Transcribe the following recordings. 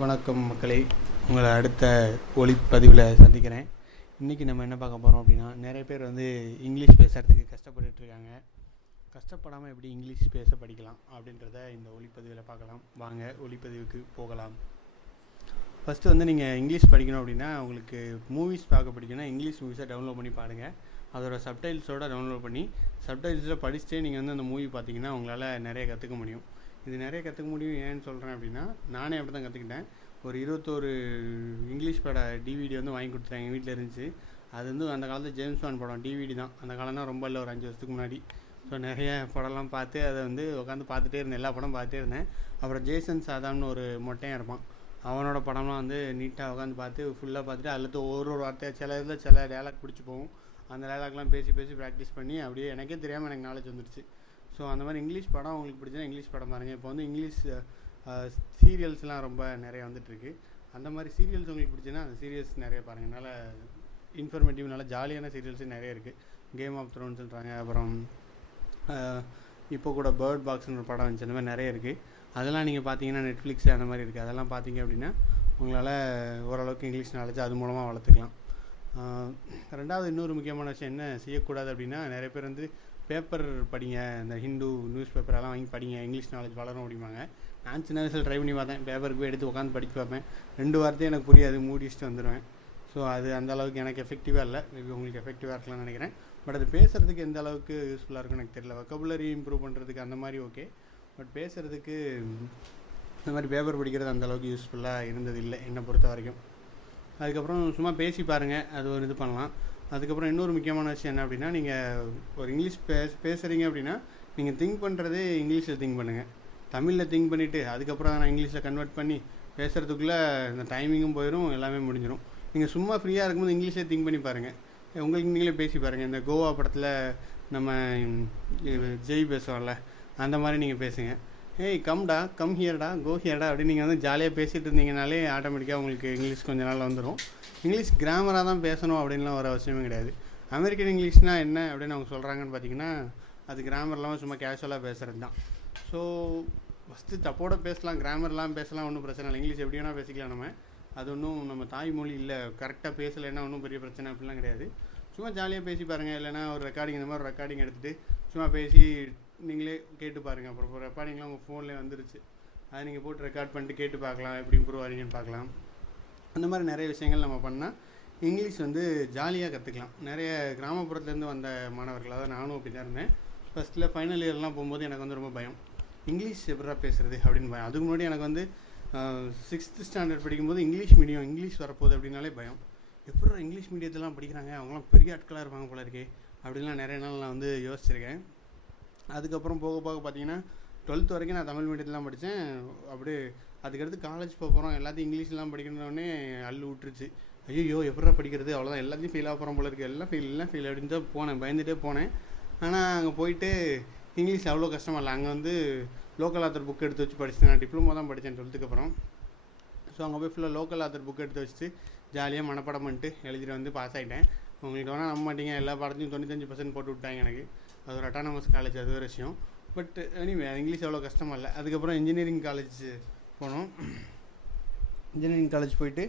வணக்கம் மக்களே, உங்களை அடுத்த ஒளிப்பதிவில் சந்திக்கிறேன். இன்றைக்கி நம்ம என்ன பார்க்க போகிறோம் அப்படின்னா, நிறைய பேர் இங்கிலீஷ் பேசுகிறதுக்கு கஷ்டப்பட்டுட்ருக்காங்க. கஷ்டப்படாமல் எப்படி இங்கிலீஷ் பேச படிக்கலாம் அப்படின்றத இந்த ஒளிப்பதிவில் பார்க்கலாம். வாங்க ஒளிப்பதிவுக்கு போகலாம். ஃபஸ்ட்டு நீங்கள் இங்கிலீஷ் படிக்கணும் அப்படின்னா, உங்களுக்கு மூவிஸ் பார்க்க பிடிக்குன்னா இங்கிலீஷ் மூவிஸை டவுன்லோட் பண்ணி பாருங்கள். அதோட சப்டைல்ஸோடு டவுன்லோட் பண்ணி சப்டைல்ஸில் படிச்சுட்டே நீங்கள் அந்த மூவி பார்த்தீங்கன்னா உங்களால் நிறைய கற்றுக்க முடியும். இது நிறைய கற்றுக்க முடியும். ஏன்னு சொல்கிறேன் அப்படின்னா, நானே அப்படி தான் கற்றுக்கிட்டேன். ஒரு 21 இங்கிலீஷ் பட டிவிடி வாங்கி கொடுத்துட்டாங்க. எங்கள் வீட்டில் இருந்துச்சு. அது அந்த காலத்தில் ஜேம்ஸ் பாண்ட் படம் டிவிடி தான். அந்த காலம்னா ரொம்ப இல்லை, ஒரு 5 வருஷத்துக்கு முன்னாடி. ஸோ நிறைய படம்லாம் பார்த்து அதை உட்காந்து பார்த்துட்டே இருந்தேன். எல்லா படம் பார்த்துட்டே இருந்தேன். அப்புறம் ஜேசன் சாதாம்னு ஒரு மொட்டையாக இருப்பான், அவனோட படம்லாம் நீட்டாக உட்காந்து பார்த்து ஃபுல்லாக பார்த்துட்டு அதில் ஒரு வார்த்தையாக சில இதில் சில டேலாக் பிடிச்சி போகும். அந்த டேலாக்லாம் பேசி ப்ராக்டிஸ் பண்ணி அப்படியே எனக்கே தெரியாமல் எனக்கு நாலேஜ் வந்துடுச்சு. ஸோ அந்த மாதிரி இங்கிலீஷ் படம் உங்களுக்கு பிடிச்சா இங்கிலீஷ் படம் பாருங்கள். இப்போ இங்கிலீஷ் சீரியல்ஸ்லாம் ரொம்ப நிறைய வந்துட்டுருக்கு. அந்த மாதிரி சீரியல்ஸ் உங்களுக்கு பிடிச்சுன்னா அந்த சீரியல்ஸ் நிறைய பாருங்கள். நல்ல இன்ஃபர்மேட்டிவ், நல்ல ஜாலியான சீரியல்ஸும் நிறைய இருக்குது. கேம் ஆஃப் த்ரோன்ஸ்ன்றாங்க. அப்புறம் இப்போ கூட பேர்ட் பாக்ஸ்னு ஒரு படம் வந்துச்சு. அந்த மாதிரி நிறைய இருக்குது. அதெல்லாம் நீங்கள் பார்த்தீங்கன்னா நெட்ஃப்ளிக்ஸ் அந்த மாதிரி இருக்குது. அதெல்லாம் பார்த்தீங்க அப்படின்னா உங்களால் ஓரளவுக்கு இங்கிலீஷ் நாலேஜ் அது மூலமாக வளர்த்துக்கலாம். ரெண்டாவது இன்னொரு முக்கியமான விஷயம் என்ன செய்யக்கூடாது அப்படின்னா, நிறைய பேர் பேப்பர் படிங்க, இந்த ஹிந்து நியூஸ் பேப்பரெல்லாம் வாங்கி படிங்க, இங்கிலீஷ் நாலேஜ் வளரும் அப்படிம்பாங்க. நான் சின்ன வயசில் ட்ரை பண்ணி பார்த்தேன். பேப்பருக்கு போய் எடுத்து உட்காந்து படிக்க பார்ப்பேன். 2 வார்த்தையும் எனக்கு புரியாது, மூடிச்சுட்டு வந்துடுவேன். ஸோ அது அந்த அளவுக்கு எனக்கு எஃபெக்டிவாக இல்லை. மேபி உங்களுக்கு எஃபெக்டிவாக இருக்கலாம்னு நினைக்கிறேன். பட் அது பேசுகிறதுக்கு எந்த அளவுக்கு யூஸ்ஃபுல்லாக இருக்குன்னு எனக்கு தெரியல. வொக்கபுலரி இம்ப்ரூவ் பண்ணுறதுக்கு அந்த மாதிரி ஓகே. பட் பேசுகிறதுக்கு இந்த மாதிரி பேப்பர் படிக்கிறது அந்தளவுக்கு யூஸ்ஃபுல்லாக இருந்தது இல்லை என்னை பொறுத்த வரைக்கும். அதுக்கப்புறம் சும்மா பேசி பாருங்கள், அது ஒரு இது பண்ணலாம். அதுக்கப்புறம் இன்னொரு முக்கியமான விஷயம் என்ன அப்படின்னா, நீங்கள் ஒரு இங்கிலீஷ் பேசுகிறீங்க அப்படின்னா நீங்கள் திங்க் பண்ணுறதே இங்கிலீஷில் திங்க் பண்ணுங்கள். தமிழில் திங்க் பண்ணிவிட்டு அதுக்கப்புறம் நான் இங்கிலீஷில் கன்வெர்ட் பண்ணி பேசுகிறதுக்குள்ளே இந்த டைமிங்கும் போயிடும், எல்லாமே முடிஞ்சிடும். நீங்கள் சும்மா ஃப்ரீயாக இருக்கும்போது இங்கிலீஷில் திங்க் பண்ணி பாருங்கள். உங்களுக்கு நீங்களே பேசி பாருங்கள். இந்த கோவா படத்தில் நம்ம ஜெய் பேசுவோம்ல, அந்த மாதிரி நீங்கள் பேசுங்க. ஏய் கம்டா, கம் ஹியர்டா, கோ ஹியர்டா அப்படின்னு நீங்கள் ஜாலியாக பேசிகிட்டு இருந்தீங்கனாலே ஆட்டோமேட்டிக்காக உங்களுக்கு இங்கிலீஷ் கொஞ்ச நாள் வந்துடும். இங்கிலீஷ் கிராமராக தான் பேசணும் அப்படின்லாம் ஒரு அவசியமே கிடையாது. அமெரிக்கன் இங்கிலீஷ்னால் என்ன அப்படின்னு அவங்க சொல்கிறாங்கன்னு பார்த்தீங்கன்னா, அது கிராமர் இல்லாமல் சும்மா கேஷுவலாக பேசுகிறது தான். ஸோ ஃபஸ்ட்டு தப்போட பேசலாம், கிராமர்லாம் பேசலாம், ஒன்றும் பிரச்சனை இல்லை. இங்கிலீஷ் எப்படி வேணால் பேசிக்கலாம். அது ஒன்றும் நம்ம தாய்மொழி இல்லை, கரெக்டாக பேசலைன்னா ஒன்றும் பெரிய பிரச்சனை அப்படிலாம் கிடையாது. சும்மா ஜாலியாக பேசி பாருங்கள். இல்லைனா ஒரு ரெக்கார்டிங், இந்த மாதிரி ரெக்கார்டிங் எடுத்துகிட்டு சும்மா பேசி நீங்களே கேட்டு பாருங்கள். அப்புறம் இப்போ ரெக்கார்டிங்லாம் உங்கள் ஃபோன்லேயே வந்துருச்சு. அதை நீங்கள் போட்டு ரெக்கார்ட் பண்ணிட்டு கேட்டு பார்க்கலாம், எப்படி இம்ப்ரூவ் ஆகிறீங்கன்னு பார்க்கலாம். அந்த மாதிரி நிறைய விஷயங்கள் நம்ம பண்ணால் இங்கிலீஷ் ஜாலியாக கற்றுக்கலாம். நிறைய கிராமப்புறத்துலேருந்து வந்த மாணவர்கள், அதாவது நானும் அப்படி தான் இருந்தேன். ஃபஸ்ட்டில் ஃபைனல் இயர்லாம் போகும்போது எனக்கு ரொம்ப பயம், இங்கிலீஷ் எப்படா பேசுகிறது அப்படின்னு பயம். அதுக்கு முன்னாடி எனக்கு 6th ஸ்டாண்டர்ட் படிக்கும்போது இங்கிலீஷ் மீடியம், இங்கிலீஷ் வரப்போகுது அப்படின்னாலே பயம். எப்படா இங்கிலீஷ் மீடியத்தெல்லாம் படிக்கிறாங்க, அவங்களாம் பெரிய ஆட்களாக இருப்பாங்க போல இருக்கே அப்படின்லாம் நிறைய நாள் நான் யோசிச்சிருக்கேன். அதுக்கப்புறம் போக போக பார்த்தீங்கன்னா 12th வரைக்கும் நான் தமிழ் மீடியத்துலாம் படித்தேன். அப்படியே அதுக்கடுத்து காலேஜ் போகிறோம், எல்லாத்தையும் இங்கிலீஷ்லாம் படிக்கணுன்னே அள்ளு விட்டுருச்சு. ஐயோ எப்படா படிக்கிறது, அவ்வளோதான் எல்லாத்தையும் ஃபெயில் ஆக போகிறோம் போல இருக்குது, எல்லாம் ஃபெயில் அப்படின்னு தான் போனேன், பயந்துகிட்டே போனேன். ஆனால் அங்கே போயிட்டு இங்கிலீஷ் அவ்வளோ கஷ்டமாக இல்லை. அங்கே லோக்கல் ஆத்தர் புக் எடுத்து வச்சு படித்தேன். நான் டிப்ளமோ தான் படித்தேன் 12th அப்புறம். ஸோ அங்கே போய் ஃபுல்லாக லோக்கல் ஆத்தர் புக் எடுத்து வச்சுட்டு ஜாலியாக மனப்பாடம் பண்ணிட்டு எழுதிட்டு பாஸ் ஆகிட்டேன். உங்களுக்கு வேணால் நம்ப மாட்டீங்க, எல்லா பாடத்தையும் 95% போட்டு விட்டாங்க எனக்கு. அது ஒரு அட்டானமஸ் காலேஜ், அது ஒரு விஷயம். பட் எனிவே இங்கிலீஷ் அவ்வளோ கஷ்டமாக இல்லை. அதுக்கப்புறம் இன்ஜினியரிங் காலேஜ் போனோம். இன்ஜினியரிங் காலேஜ் போயிட்டு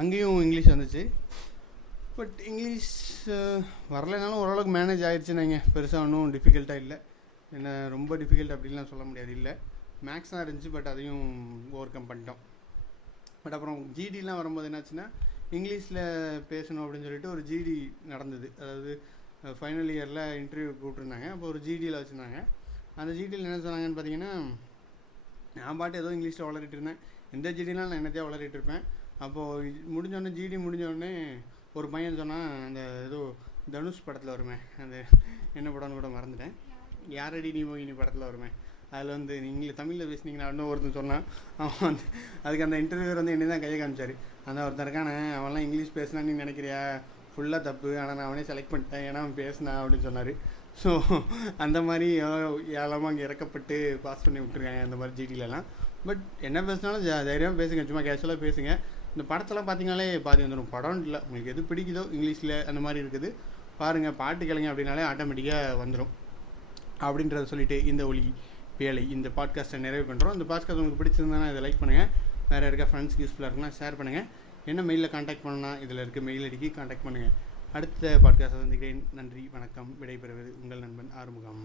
அங்கேயும் இங்கிலீஷ் வந்துச்சு. பட் இங்கிலீஷ் வரலைனாலும் ஓரளவுக்கு மேனேஜ் ஆகிடுச்சுன்னு பெருசாக ஒன்றும் டிஃபிகல்ட்டாக இல்லை. என்ன ரொம்ப டிஃபிகல்ட் அப்படின்லாம் சொல்ல முடியாது. இல்லை, மேக்ஸ் தான் இருந்துச்சு, பட் அதையும் ஓவர் கம் பண்ணிட்டோம். பட் அப்புறம் ஜிடிலாம் வரும்போது என்னாச்சுன்னா, இங்கிலீஷில் பேசணும் அப்படின்னு சொல்லிட்டு ஒரு ஜிடி நடந்தது. அதாவது ஃபைனல் இயரில் இன்டர்வியூ கூப்பிட்ருந்தாங்க. அப்போ ஒரு ஜிடியில் வச்சுருந்தாங்க. அந்த ஜிடியில் என்ன சொன்னாங்கன்னு பார்த்தீங்கன்னா, நான் பாட்டு ஏதோ இங்கிலீஷில் வளரிட்டு இருந்தேன். எந்த ஜிடிலாம் நான் என்னத்தையாக வளரிட்டு இருப்பேன். அப்போது முடிஞ்சோடனே ஜிடி முடிஞ்சோடனே ஒரு பையன் சொன்னால், அந்த ஏதோ தனுஷ் படத்தில் வருமே, அந்த என்ன படம்னு கூட மறந்துட்டேன், யாரடி நீ மோகினி படத்தில் வருமே, அதில் நீங்கள் தமிழில் பேசுனீங்கன்னா இன்னும் ஒருத்தன் சொன்னான். அவன் அதுக்கு அந்த இன்டர்வியூவர் என்ன தான் கையை காமிச்சார். அந்த ஒருத்தன் இருக்கானே, அவன்லாம் இங்கிலீஷ் பேசினான்னு நீ நினைக்கிறியா, ஃபுல்லாக தப்பு, ஆனால் நான் அவனே செலக்ட் பண்ணிட்டேன் ஏன்னா அவன் பேசினான் அப்படின்னு சொன்னார். ஸோ அந்த மாதிரி ஏழாமல் அங்கே இறக்கப்பட்டு பாஸ் பண்ணி விட்டுருக்காங்க அந்த மாதிரி ஜிடிலலாம். பட் என்ன பேசினாலும் தைரியமாக பேசுங்க, சும்மா கேஷுவலாக பேசுங்க. இந்த படத்தெல்லாம் பார்த்தீங்கனாலே பாதி வந்துடும். படம் இல்லை, உங்களுக்கு எது பிடிக்குதோ இங்கிலீஷில் அந்த மாதிரி இருக்குது பாருங்கள், பாட்டு கேளுங்க அப்படின்னாலே ஆட்டோமேட்டிக்காக வந்துடும் அப்படின்றத சொல்லிவிட்டு இந்த ஒளி வேலை இந்த பாட்காஸ்ட்டை நிறைவு பண்ணுறோம். இந்த பாட்காஸ்ட் உங்களுக்கு பிடிச்சிருந்தானா இதை லைக் பண்ணுங்கள். வேறு யாருக்கா ஃப்ரெண்ட்ஸ்க்கு யூஸ்ஃபுல்லாக இருக்குன்னா ஷேர் பண்ணுங்கள். என்ன மெயிலில் காண்டாக்ட் பண்ணலாம், இதில் இருக்க மெயில் ஐடிக்கு காண்டாக்ட் பண்ணுங்கள். அடுத்த பாட்காஸ்ட்டை சந்திக்கிறேன். நன்றி, வணக்கம். விடைபெறுவது உங்கள் நண்பன் ஆறுமுகம்.